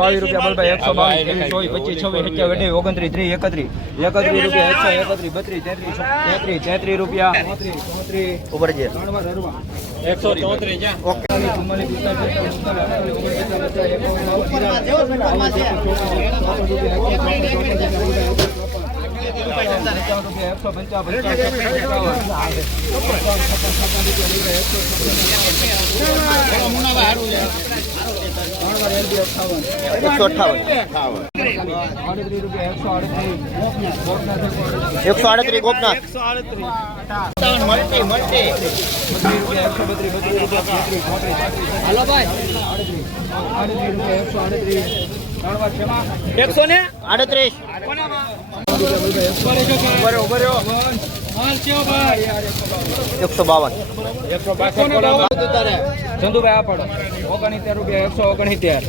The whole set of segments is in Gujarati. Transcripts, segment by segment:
122 રૂપિયા બોલ ભાઈ 122 23 24 25 26 27 28 29 30 31 31 રૂપિયા 132 ઉપર છે 134 ઓકે 138 ગોપનાથ હાલો ભાઈ 138 ચંદુભાઈ આ પડો 69 રૂપિયા 169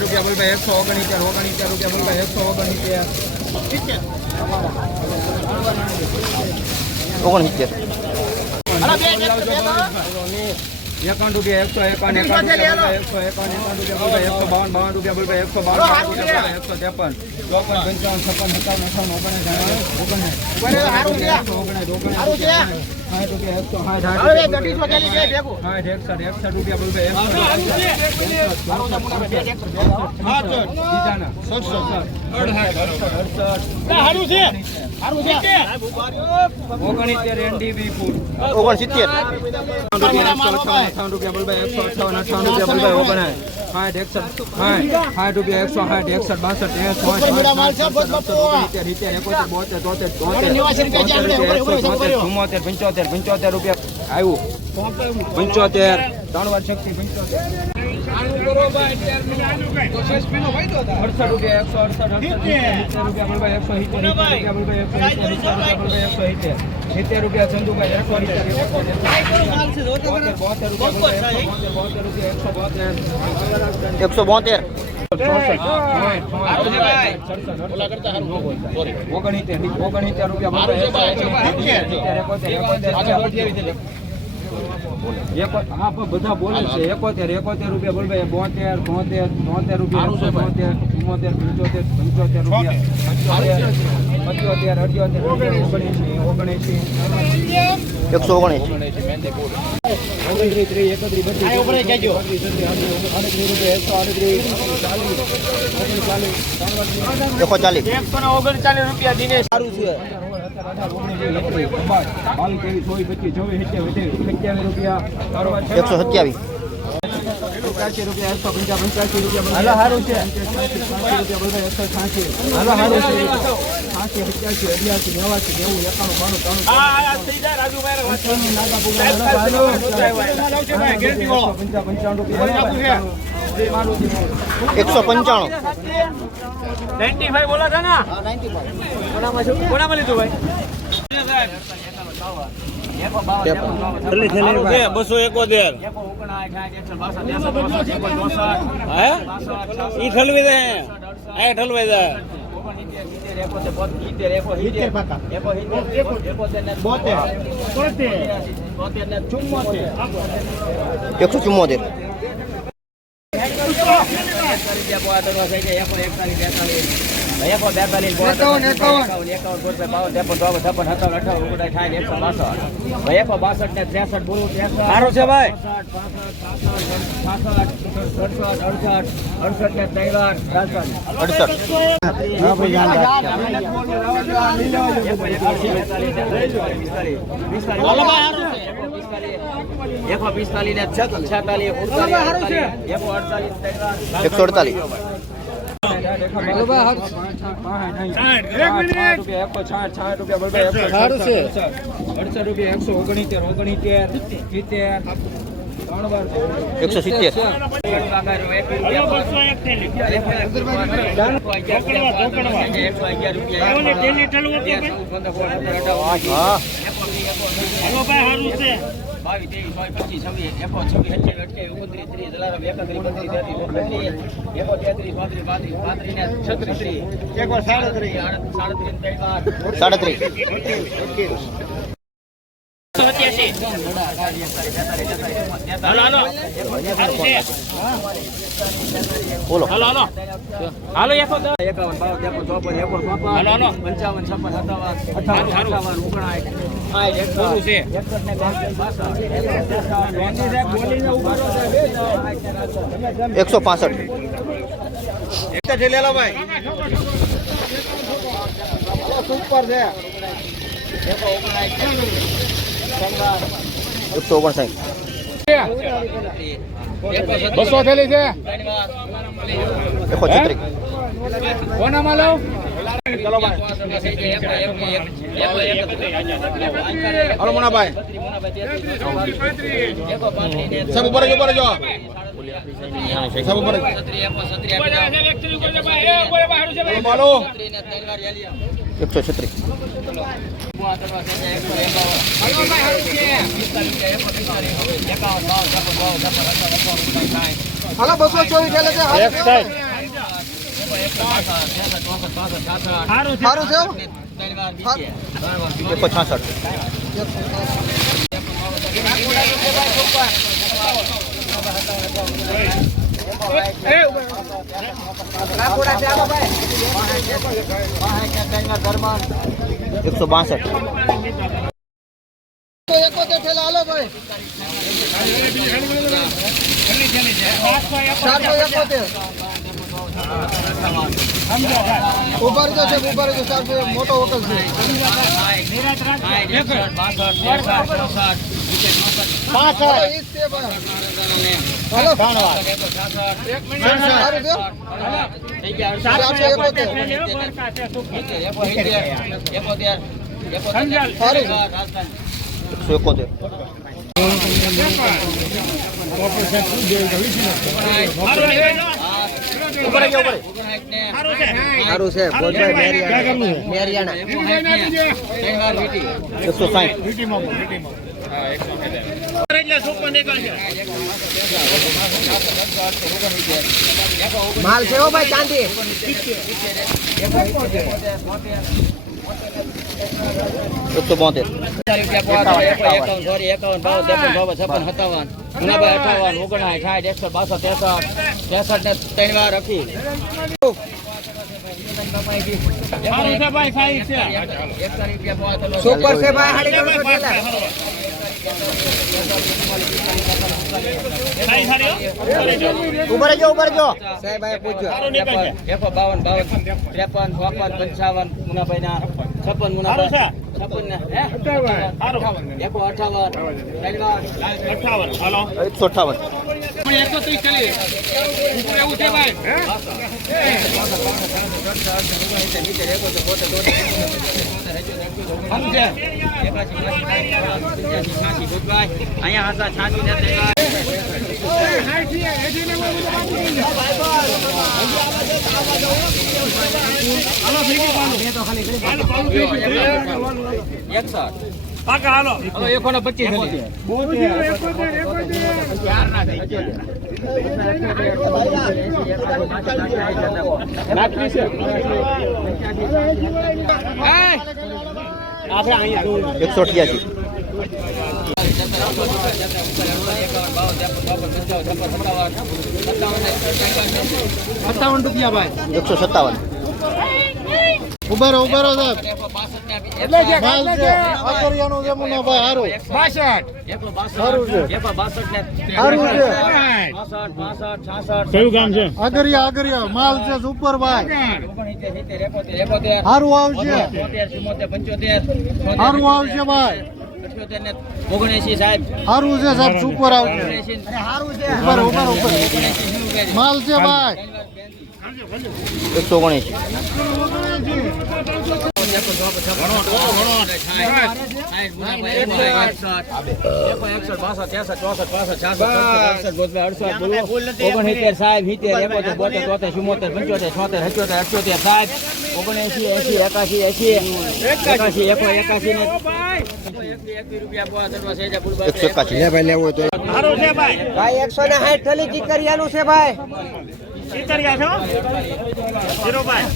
રૂપિયા બોલ ભાઈ 169 રૂપિયા બોલ ભાઈ 169 રૂપિયા 151 રૂપિયા 152 બધા બોલે છે 71 રૂપિયા બોલ ભાઈ 72 73 રૂપિયા 95 બોલા था ना 95 કોનામાં લીધું ભાઈ 87 બોલો હાલો હાલો હાલો 110 51 52 53 54 હાલો હાલો 55 56 57 58 બસો થેલી છે 136 કોનામાં લઉં ચલો ભાઈ હાલો મોનાભાઈ સબ ઉપર જો સબ ઉપર હાલો 136 હાલો 224 ખેલે છે સારું છે 162 ઉભા રહેજો છે મોટો હોટલ છે સારું છે મેરિયાણા 160 માલ છે હો ભાઈ ચાંદી 172 સુપર છે ભાઈ ઉપર જો સાહેબ ભાઈ પૂછજો 52 53 55 મુનાભાઈ ના 56 મુનાભાઈ 56 ને 158 હાલો 158 130 ચાલી ઉપર એવું છે ભાઈ અહીંયા હતા છાતી ને પાકા હાલો 125 આપણે અહીંયા 158 રૂપિયા ભાઈ 157 ઉભરો સાહેબ એટલે જે અગરિયાનો જે મુનાભાઈ હારો 62 કયું ગામ છે અગરિયા માલ છે સુપર ભાઈ હારું આવશે હારું આવશે ભાઈ 79 સાહેબ હારું છે સાહેબ સુપર આવશે હારું છે ઉપર માલ છે ભાઈ 179 81 181 લે ભાઈ લેવું હોય તો સારું છે ભાઈ ભાઈ 160 થેલી ચીકરિયાનું છે ભાઈ. ચીકરિયા છો ધીરુભાઈ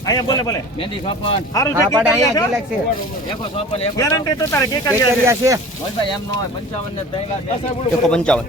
અહીંયા બોલે બોલે મહેંદી ખાપણ સારું છે હા પણ અહીંયા ચીકરિયા ગેલેક્સી એકો સોપન એકો ગેરંટી તો તારે ચીકરિયા છે ચીકરિયા છે. ભાઈ એમ ન હોય 55 ને 3 વાર 180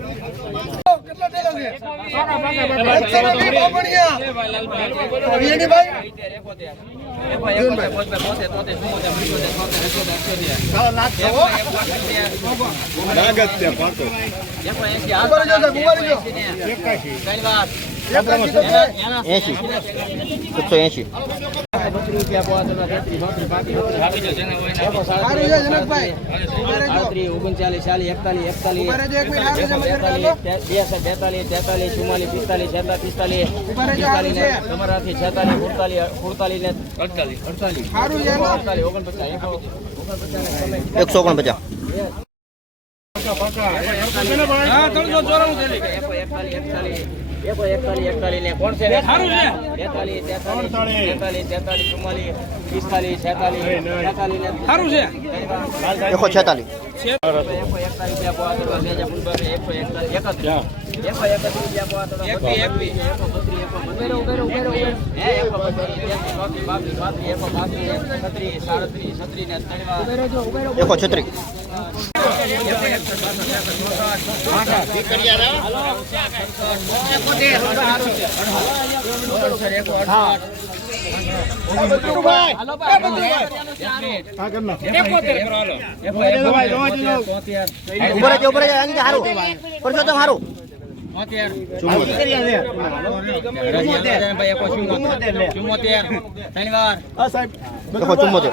149 કોણ છે સારું છે 146 136 ઉપર આની હારું પરસો તો હારું 74 174